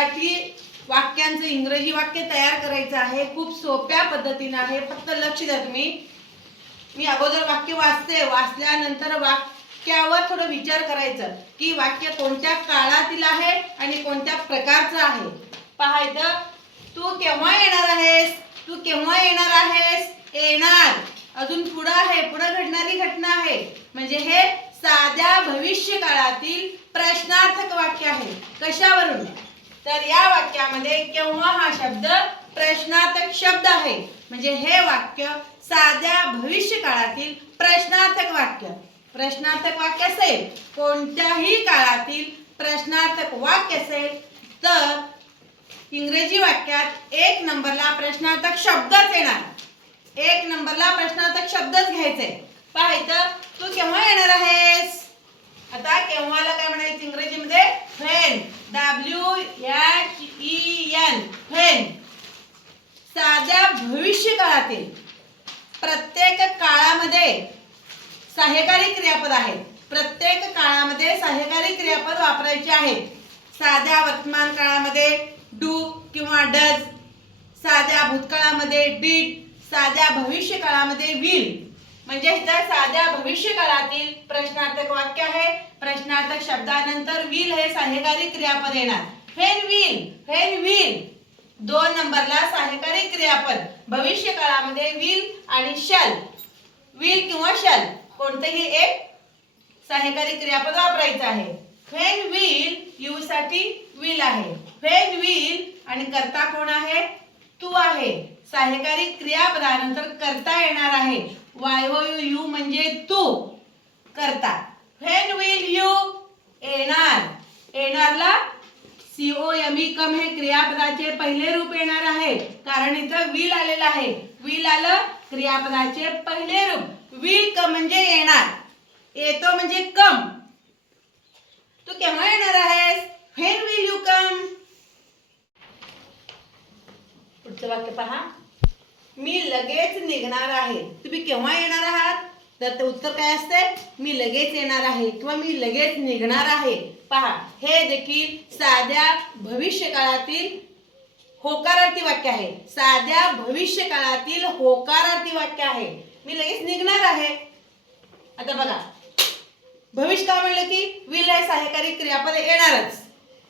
मराठी वाक्यांचं इंग्रजी वाक्य तयार करायचं आहे. खूप सोप्या पद्धतीनं आहे. फक्त लक्ष द्या तुम्ही. मी अगोदर वाक्य वाचते. वाचल्यानंतर वाक्यावर थोडं विचार करायचं की वाक्य कोणत्या काळातील आहे आणि कोणत्या प्रकारचं आहे. पाहायचं तू केव्हा येणार आहेस? तू केव्हा येणार आहेस? येणार. अजून पुढं आहे. पुढं घडणारी घटना आहे. म्हणजे हे साध्या भविष्य काळातील प्रश्नार्थक वाक्य आहे. कशावरून? तर या वाक्यामध्ये केव्हा हा शब्द प्रश्नार्थक शब्द आहे? म्हणजे हे वाक्य साध्या भविष्य काळातील प्रश्नार्थक वाक्य. प्रश्नार्थक वाक्य असेल कोणत्याही काळातील प्रश्नार्थक वाक्य असेल तर इंग्रजी वाक्यात एक नंबरला प्रश्नार्थक शब्दच येणार. एक नंबरला प्रश्नार्थक शब्दच घ्यायचे. पाहायचं तू केव्हा येणार आहेस? आता केव्हाला काय म्हणायचं इंग्रजीमध्ये? When W H E N when साध्या भविष्य काळातील प्रत्येक काळामध्ये सहाय्यकारी क्रियापद आहेत. प्रत्येक काळामध्ये सहाय्यकारी क्रियापद वापरायचे आहेत. साध्या वर्तमान काळामध्ये डू किंवा डज साध्या भूतकाळामध्ये डीड साध्या भविष्य काळामध्ये विल. म्हणजे इथं साध्या भविष्य काळातील प्रश्नार्थक वाक्य आहे. प्रश्नार्थक शब्दानंतर विल हे सहाय्यकारी क्रियापद येणार. व्हेन विल व्हेन विल दोन नंबरला सहाय्यकारी क्रियापद. भविष्य काळामध्ये विल आणि शल विल किंवा शल कोणतंही एक सहाय्यकारी क्रियापद वापरायचं आहे. व्हेन विल यू साठी विल आहे. व्हेन विल आणि करता कोण आहे? तू आहे. सहाय्यकारी क्रियापदानंतर करता येणार आहे. वाय ओ यू यू म्हणजे तू करता. व्हेन विल यू येणार? येणारला C O M E come हे क्रियापदाचे पहिले रूप येणार आहे. कारण इथं विल आलेलं आहे. विल आलं क्रियापदाचे पहिले रूप. विल कम म्हणजे येणार. येतो म्हणजे कम. तू केव्हा येणार आहेस? व्हेन विल यू कम पुढचं वाक्य पहा. मी लगेच निघणार आहे. तुम्ही केव्हा येणार आहात? तर ते उत्तर काय असते? मी लगेच येणार आहे किंवा मी लगेच निघणार आहे. पहा हे देखील साध्या भविष्यकाळातील होकारार्थी वाक्य आहे. साध्या भविष्यकाळातील होकारार्थी वाक्य आहे. मी लगेच निघणार आहे. आता बघा. भविष्य काळ म्हणलं की विल हे सहाय्यकारी क्रियापद येणारच.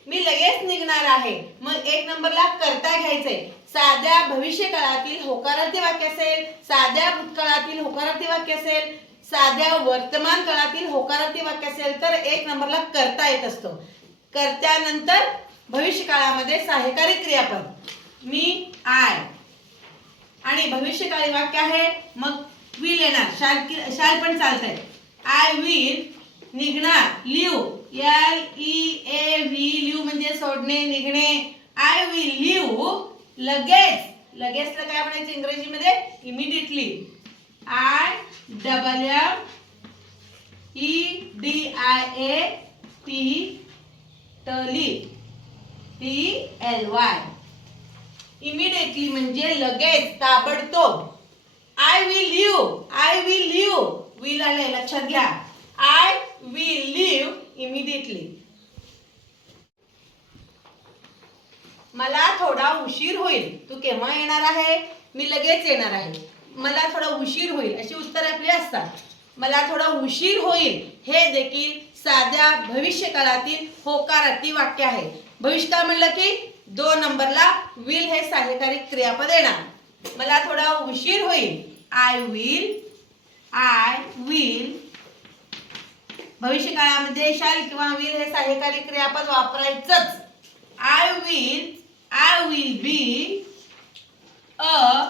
मी लगेच निघणार आहे. मग एक नंबरला करता घ्यायचंय. साध्या भविष्य काळातील होकारार्थी वाक्य असेल साध्या भूतकाळातील होकारार्थी वाक्य असेल साध्या वर्तमान काळातील होकारार्थी वाक्य असेल तर एक नंबरला करता येत असतो. कर्त्यानंतर भविष्य काळामध्ये सहाय्यकारी क्रियापद. मी आय. आणि भविष्यकाळी वाक्य आहे मग विल येणार. शाल शाल पण आहे आय विल निघणार. Leave L E A V leave म्हणजे सोडणे निघणे. आय विल लिव लगेच लगेचला काय म्हणायचं इंग्रजीमध्ये? Immediately I double M E D I A T टली टी एल वाय इमिडिएटली म्हणजे लगेच ताबडतोब. I will leave I will leave will आले लक्षात घ्या. आय विल लिव्ह इमिडिएटली मला थोडा उशीर होईल. तू केव्हा येणार आहे? मी लगेच येणार आहे. मला थोडा उशीर होईल. अशी उत्तरे आपली असतात. मला थोडा उशीर होईल. हे देखील साध्या भविष्यकाळातील होकारार्थी वाक्य आहे. भविष्यकाळ म्हणलं की दोन नंबरला विल हे सहाय्यकारी क्रियापद येणार. मला थोडा उशीर होईल. आय विल आय विल भविष्य काळामध्ये शाल किंवा विल हे सहाय्यकारी क्रियापद वापरायचंच. I will I will be a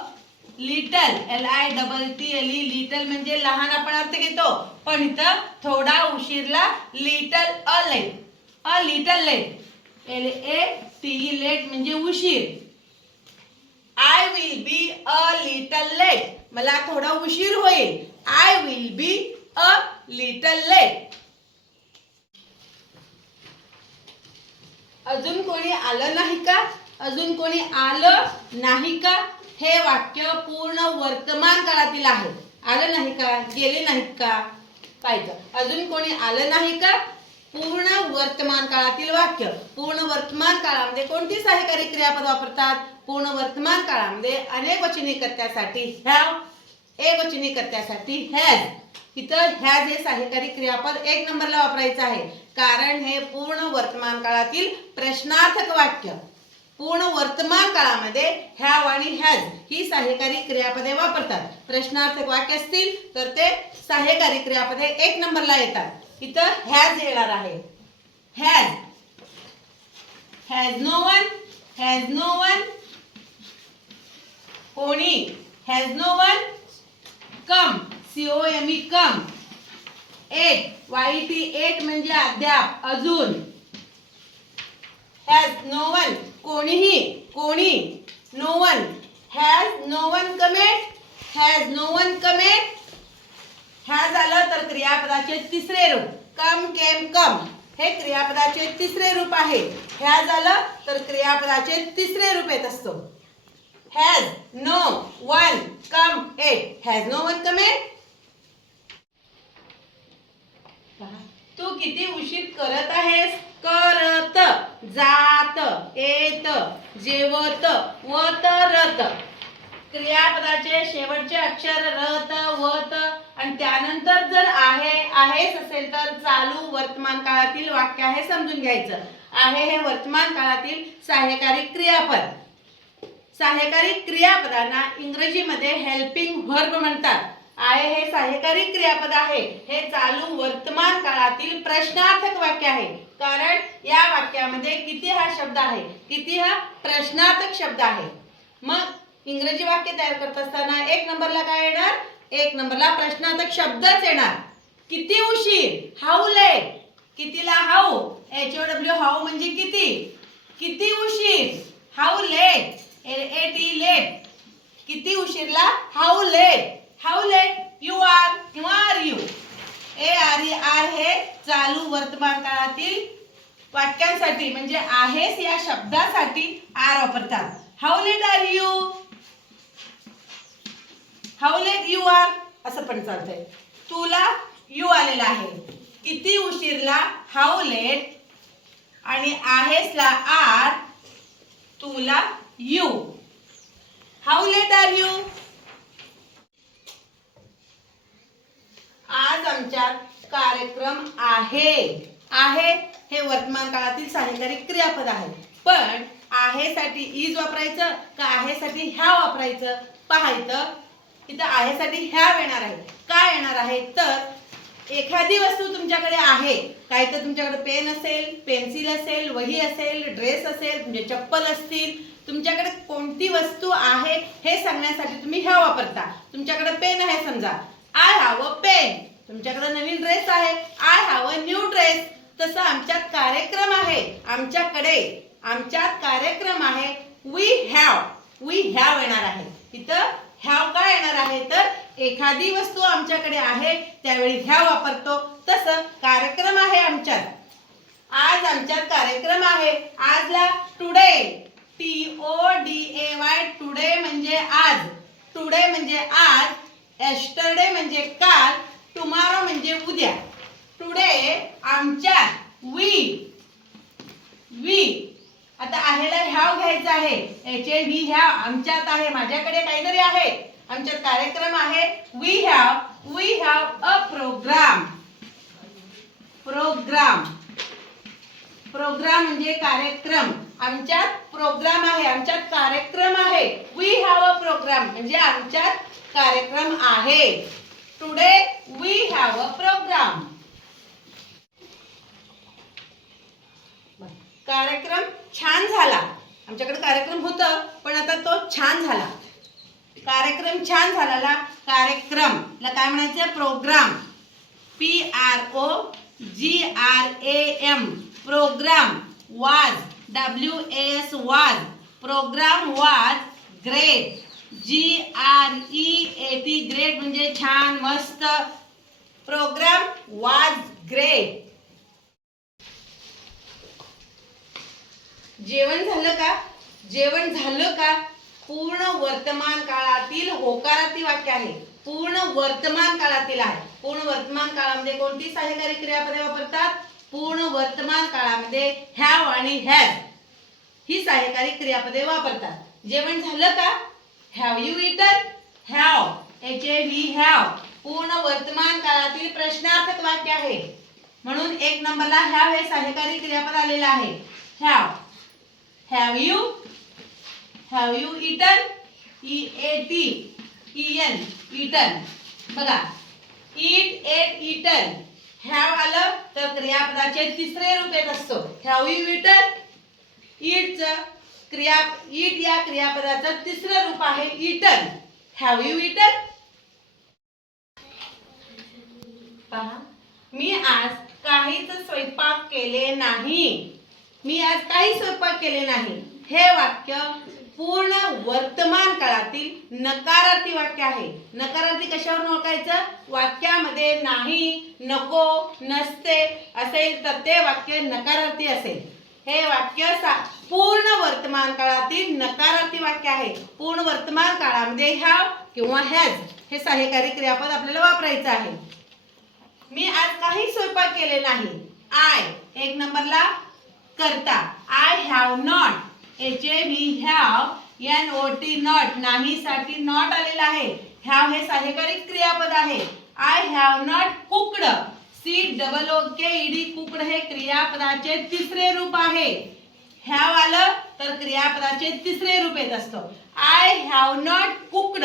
little L I double T L E little म्हणजे लहान आपण अर्थ घेतो. पण इथं थोडा उशीरला little a late a little late L A T E late म्हणजे उशीर. I will be a little late मला थोडा उशीर होईल. I will be a little late अजून कोणी आलं नाही का? अजून कोणी आलं नाही का? हे वाक्य पूर्ण वर्तमान काळातील आहे. आलं नाही का? गेले नाहीत का? पाहिजे. अजून कोणी आलं नाही का? पूर्ण वर्तमान काळातील वाक्य. पूर्ण वर्तमान काळामध्ये कोणती सहकारी क्रियापद वापरतात? पूर्ण वर्तमान काळामध्ये अनेक वचनी कर्त्यासाठी हॅव एक वचनी कर्त्यासाठी हॅज इथं हॅज हे सहकारी क्रियापद एक नंबरला वापरायचं आहे. कारण हे पूर्ण वर्तमान काळातील प्रश्नार्थक वाक्य. पूर्ण वर्तमान काळामध्ये हॅव आणि हॅज ही सहाय्यकारी क्रियापदे वापरतात. प्रश्नार्थक वाक्य असतील तर ते सहाय्यकारी क्रियापदे एक नंबरला येतात. इथं हॅज येणार आहे. Has has no one has no one कोणी? Has no one come. C O M E come. Yet Y T yet म्हणजे अद्याप अजून. हॅज नो वन कोणीही कोणी. No one has no one comment has no one comment has आलं तर क्रियापदाचे तिसरे रूप. कम केम कम. हे क्रियापदाचे तिसरे रूप आहे. हॅज आलं तर क्रियापदाचे तिसरे रूप येत असतो. Has no one come yet has no one come yet तू किती उशीर करत आहेस करत जात येत जेवत वत रत. क्रियापदाचे शेवटचे अक्षर रत वत. आणि त्यानंतर जर आहे आहेच असेल तर चालू वर्तमान काळातील वाक्य आहे समजून घ्यायचं. आहे हे वर्तमान काळातील सहाय्यकारी क्रियापद. सहाय्यकारी क्रियापदांना इंग्रजीमध्ये हेल्पिंग व्हर्ब म्हणतात. आय हे सहाय्यकारी क्रियापद आहे. हे चालू वर्तमान काळातील प्रश्नार्थक वाक्य आहे. कारण या वाक्यामध्ये किती हा शब्द आहे? किती हा प्रश्नार्थक शब्द आहे? मग इंग्रजी वाक्य तयार करत असताना एक नंबरला काय येणार? एक नंबरला प्रश्नार्थक शब्दच येणार. किती उशीर? हाऊ लेट कितीला how? H O W how म्हणजे किती? किती उशीर? How late L A T late. किती उशीरला? How late how late you are किंवा are you A R E are हे चालू वर्तमान काळातील वाक्यांसाठी म्हणजे आहेस या शब्दासाठी आर वापरतात. How late are you how late you are असं पण चालतंय. तुला यू आलेला आहे. किती उशीरला हाऊ लेट आणि आहेसला आर तुला you how late are you आज आमच्यात कार्यक्रम आहे. आहे हे वर्तमान काळातील सहाय्यकारी क्रियापद आहे. पण आहेसाठी इज वापरायचं का आहेसाठी ह्या वापरायचं? पाहायचं इथं. आहेसाठी ह्या येणार आहे. काय येणार आहे? तर एखादी वस्तू तुमच्याकडे आहे. काय तर तुमच्याकडे पेन असेल पेन्सिल असेल वही असेल ड्रेस असेल म्हणजे चप्पल असतील. तुमच्याकडे कोणती वस्तू आहे हे सांगण्यासाठी तुम्ही ह्या वापरता. तुमच्याकडे पेन आहे समजा. I have a pen. तुमच्याकडे नवीन ड्रेस आहे. I have a new dress. तसं आमच्यात कार्यक्रम आहे. आमच्याकडे आमच्यात कार्यक्रम आहे. वी हॅव वी हॅव येणार आहे. इथं हॅव काय येणार आहे? तर एखादी वस्तू आमच्याकडे आहे. त्यावेळी ह्या वापरतो. तसं कार्यक्रम आहे आमच्यात. आज आमच्यात कार्यक्रम आहे. आजला today T O D A Y today म्हणजे आज. टुडे म्हणजे आज. एस्टरडे म्हणजे काल टुमारो म्हणजे उद्या. टुडे आमच्या वी वी आता आहेला ह्याव घ्यायचा आहे. एच ए व्ही ह्याव आमच्यात आहे माझ्याकडे काहीतरी आहे. आमच्यात कार्यक्रम आहे. We have we have a programme programme programme म्हणजे कार्यक्रम. आमच्यात प्रोग्राम आहे आमच्यात कार्यक्रम आहे. वी हॅव अ प्रोग्राम म्हणजे आमच्यात कार्यक्रम आहे. Today we have a programme कार्यक्रम छान झाला. आमच्याकडे कार्यक्रम होतं पण आता तो छान झाला. कार्यक्रम छान झाला कार्यक्रम. ला काय म्हणायचं programme P R O G R A M programme was W S was programme was great G R E A T great म्हणजे छान मस्त. प्रोग्राम वाज ग्रेट जेवण झालं का? जेवण झालं का? पूर्ण वर्तमान काळातील होकारातील वाक्य आहे. पूर्ण वर्तमान काळातील आहे. पूर्ण वर्तमान काळामध्ये कोणती सहाय्यकारी क्रियापदे वापरतात? पूर्ण वर्तमान काळामध्ये हॅव आणि हॅज ही सहाय्यकारी क्रियापदे वापरतात. जेवण झालं का? Have you eaten have H A V have पूर्ण वर्तमान काळातील प्रश्नार्थक वाक्य आहे. म्हणून एक नंबरला हॅव हे सहकारी क्रियापद आलेलं आहे. Have have you have you eaten E A T E N eaten बघा. इट एट इटन हॅव आलं तर क्रियापदाचे तिसरे रूप येत असतो. हॅव यू इटन ईटचं क्रिया ईट या क्रियापदाचं तिसरं रूप आहे इटन हॅव यू इटन पहा मी आज काहीच स्वयंपाक केले नाही. मी आज काही स्वयंपाक केले नाही. हे वाक्य पूर्ण वर्तमान काळातील नकारार्थी वाक्य आहे. नकारार्थी कशावर ओळखायचं? वाक्यामध्ये नाही नको नसते असेल तर ते वाक्य नकारार्थी असेल. हे वाक्य पूर्ण वर्तमान काळातील नकारार्थी वाक्य आहे. पूर्ण वर्तमान काळामध्ये ह्या किंवा हॅज हे सहाय्यकारी क्रियापद आपल्याला वापरायचं आहे. मी आज काही स्वयंपाक केले नाही. आय एक नंबरला करता. I have not H A V have N O T not नाही साठी नॉट आलेला आहे. हॅव हे सहाय्यकारी क्रियापद आहे. I have not cooked C double O K E D cooked हे क्रियापदाचे तिसरे रूप आहे. हॅव आलं तर क्रियापदाचे तिसरे रूप येत असतं. आय हॅव नॉट कुकड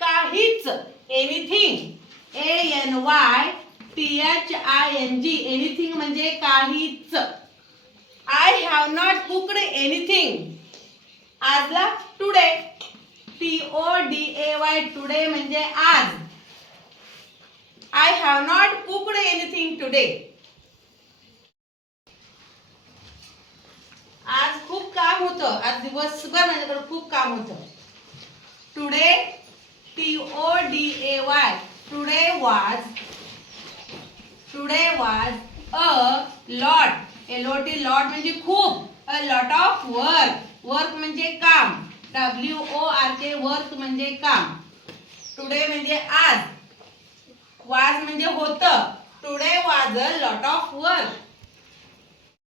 काहीच anything A N Y T H I N G anything म्हणजे काहीच. I have not cooked anything आजला today T O D A Y today म्हणजे आज. I have not cooked anything today. आज खूप काम होतं. आज दिवसभर माझ्याकडे खूप काम होतं. Today T O D A Y today was today was a lot L O T lot म्हणजे खूप. A lot of work work म्हणजे काम. W O R K work म्हणजे काम. टुडे म्हणजे आज. वाज म्हणजे होतं. Today was a lot of work